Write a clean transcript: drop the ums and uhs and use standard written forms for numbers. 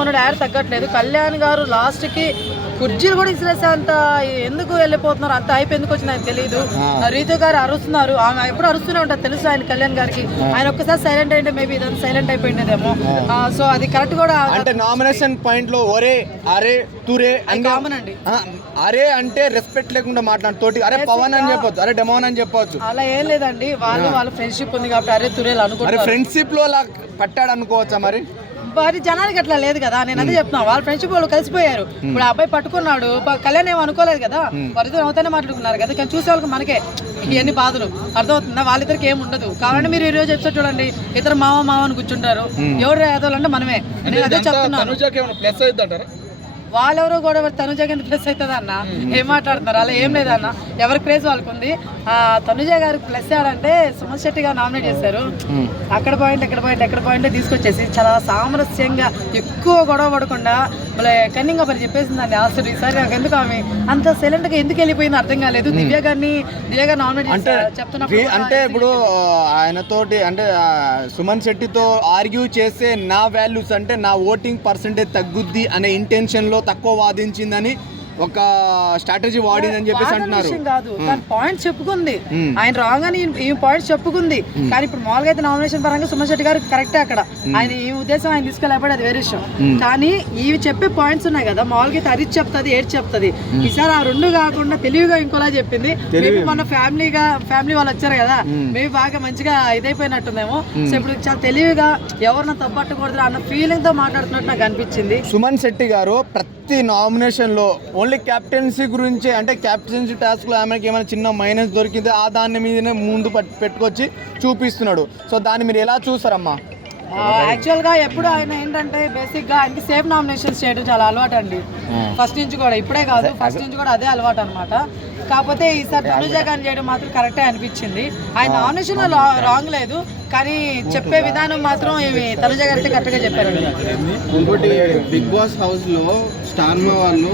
మొన్న యాడ్ తగ్గట్లేదు. కళ్యాణ్ గారు లాస్ట్కి కుర్జీలు కూడా ఇసిరేసే అంత ఎందుకు వెళ్ళిపోతున్నారు, అంత హైప్ ఎందుకు వచ్చింది ఆయన తెలియదు. రీతు గారు అరుస్తున్నారు, ఆమె ఎప్పుడు అరుస్తూనే ఉంటారు తెలుసు ఆయన కళ్యాణ్ గారికి. ఆయన ఒక్కసారి సైలెంట్ అయితే మేబీ ఇదంతా సైలెంట్ అయిపోయిందేమో. సో అది కరెక్ట్ కూడా. అంటే నామినేషన్ పాయింట్ లో ఒరే అరే తురే కామన్ అండి. అరే అంటే రెస్పెక్ట్ లేకుండా మాట్లాడు తోటి అరే పవన్ అని చెప్పొచ్చు, అరే డెమోన్ అని చెప్పొచ్చు. అలా ఏం లేదండి, వాళ్ళ ఫ్రెండ్షిప్ ఉంది కాబట్టి అరే తురేలు అనుకుంటారు. ఫ్రెండ్షిప్ లో అలా పట్టాడు అనుకోవచ్చా మరి? మరి జనానికి అట్లా లేదు కదా, నేను అదే చెప్తున్నా. వాళ్ళ ఫ్రెండ్షిప్ వాళ్ళు కలిసిపోయారు. ఇప్పుడు ఆ అబ్బాయి పట్టుకున్నాడు, కళ్యాణ్ ఏమో అనుకోలేదు కదా, వారిద్దరు అవుతానే మాట్లాడుకున్నారు కదా. కానీ చూసే వాళ్ళకి మనకే ఇవన్నీ బాధలు అర్థమవుతుందా, వాళ్ళిద్దరికి ఏమి ఉండదు. కాబట్టి మీరు ఈ రోజు ఎపిసోడ్ చూడండి, ఇద్దరు మామ అని కూర్చుంటారు. ఎవరు ఏదోలంటే మనమే. నేను అదే చెప్తున్నాను. వాళ్ళెవరో కూడా తనుజ కింద ప్లస్ అవుతుంది అన్న, ఏం మాట్లాడుతున్నారు? అలా ఏం లేదన్న, ఎవరి క్రేజ్ వాళ్ళకు ఉంది. తనుజ గారికి ప్లస్ ఆడంటే సుమన్ శెట్టి గారు నామినేట్ చేశారు. అక్కడ పాయింట్ తీసుకొచ్చేసి చాలా సామరస్యంగా ఎక్కువ గొడవ పడకుండా మళ్ళీ కన్నింగ్ మరి చెప్పేసిందండి. అసలు ఈసారి నాకు ఎందుకు ఆమె అంత సైలెంట్ గా ఎందుకు వెళ్ళిపోయింది అర్థం కాలేదు. దివ్య గారిని నామినేట్ చేశారు చెప్తున్నా. అంటే ఇప్పుడు ఆయనతోటి అంటే సుమన్ శెట్టితో ఆర్గ్యూ చేసే నా వాల్యూస్ అంటే నా ఓటింగ్ పర్సెంటేజ్ తగ్గుద్ది అనే ఇంటెన్షన్ లో తక్కువ వాదించిందని ఒక స్ట్రాటజీ వాడిందని చెప్పేసి అంటున్నారు. కాదు, కానీ పాయింట్స్ చెప్పుకుంది ఆయన రాంగ్ అని, ఈ పాయింట్స్ చెప్పుకుంది. కానీ ఇప్పుడు మామూలుగా అయితే నామినేషన్ పరంగా సుమన్ శెట్టి గారు కరెక్టే అక్కడ. ఆయన ఈ ఉద్దేశం ఆయన తీసుకెళ్ళబడి అది వేరే విషయం. కానీ ఇవి చెప్పే పాయింట్స్ ఉన్నాయి కదా, మామూలుగా అయితే అరిచి చెప్తుంది, ఏడ్చి చెప్తుంది. ఈసారి ఆ రెండు కాకుండా తెలివిగా ఇంకోలా చెప్పింది. మేబీ మన ఫ్యామిలీ వాళ్ళు వచ్చారు కదా, మేబీ బాగా మంచిగా ఇదైపోయినట్టుందేమో. సో ఇప్పుడు చాలా తెలివిగా ఎవరిన తప్పట్టకూడదు అన్న ఫీలింగ్ తో మాట్లాడుతున్నట్టు నాకు అనిపించింది. సుమన్ శెట్టి గారు ప్రతి నామినేషన్ లో ఓన్లీ క్యాప్టెన్సీ గురించి, అంటే క్యాప్టెన్సీ టాస్క్ లో ఆమెకి ఏమైనా చిన్న మైనస్ దొరికింది ఆ దాని మీదనే ముందు పెట్టుకొచ్చి చూపిస్తున్నాడు. సో దాన్ని మీరు ఎలా చూస్తారమ్మా? యాక్చువల్ గా ఎప్పుడు ఆయన ఏంటంటే బేసిక్ గా ఆయనకి సేఫ్ నామినేషన్స్ చేయడం చాలా అలవాటు అండి. ఫస్ట్ నుంచి కూడా, ఇప్పుడే కాదు ఫస్ట్ నుంచి కూడా అదే అలవాటు అనమాట. కాకపోతే ఈసారి తనుజ గారిని చేయడం మాత్రం కరెక్టే అనిపించింది. ఆయన నామినేషన్ రాంగ్ లేదు, కానీ చెప్పే విధానం మాత్రం ఇవి తనుజ గారి కరెక్ట్ గా చెప్పారు. ఇంకోటి బిగ్ బాస్ హౌస్ లో స్టార్ మా వాళ్ళు